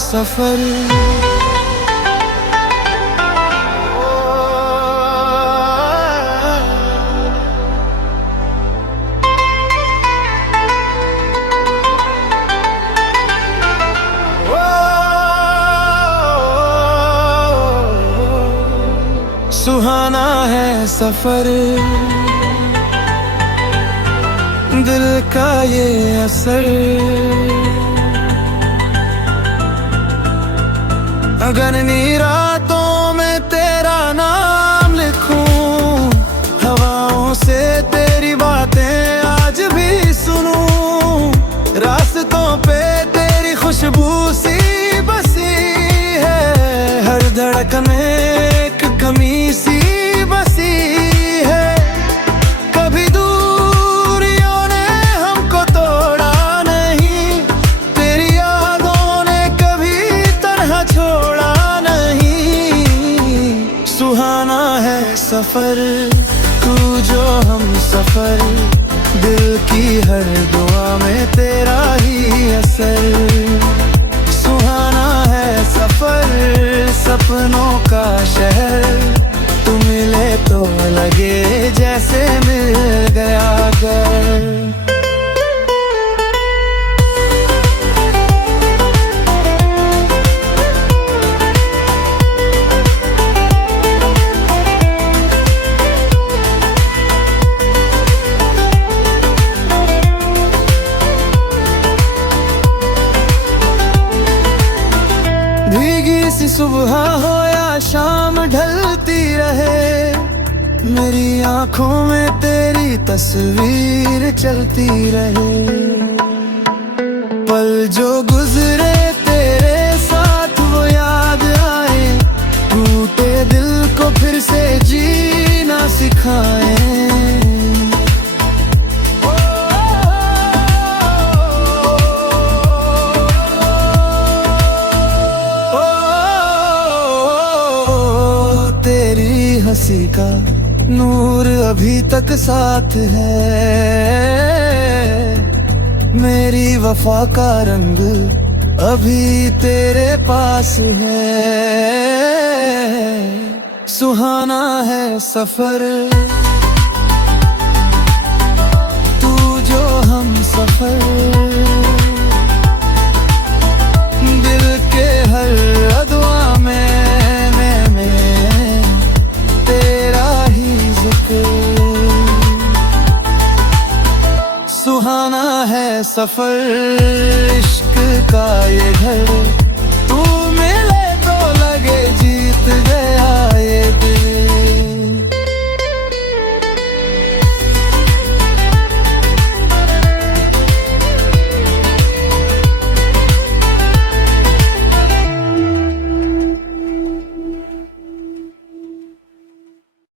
सफर। सुहाना है सफर दिल का ये असर। अगर रातों में तेरा नाम लिखूं, हवाओं से तेरी बातें आज भी सुनूं, रास्तों पे तेरी खुशबू सी बसी है, हर धड़कन में एक कमी सी बसी है। कभी दूरियों ने हमको तोड़ा नहीं, तेरी यादों ने कभी तन्हा छोड़ा नहीं। सुहाना है सफर तू जो हम सफर, दिल की हर दुआ में तेरा ही असर। सुहाना है सफर सपनों का शहर, तू मिले तो लगे जैसे मिल गया घर। भीगी सी सुबह हो या शाम ढलती रहे, मेरी आंखों में तेरी तस्वीर चलती रहे। पल जो गुजरे तेरे साथ वो याद आए, टूटे दिल को फिर से जीना सिखाए। हंसी का नूर अभी तक साथ है, मेरी वफा का रंग अभी तेरे पास है। सुहाना है सफर तू जो हम सफर, दिल के हर अदवा में सुहाना है सफर इश्क का ये घर, तू मिले तो लगे जीत गया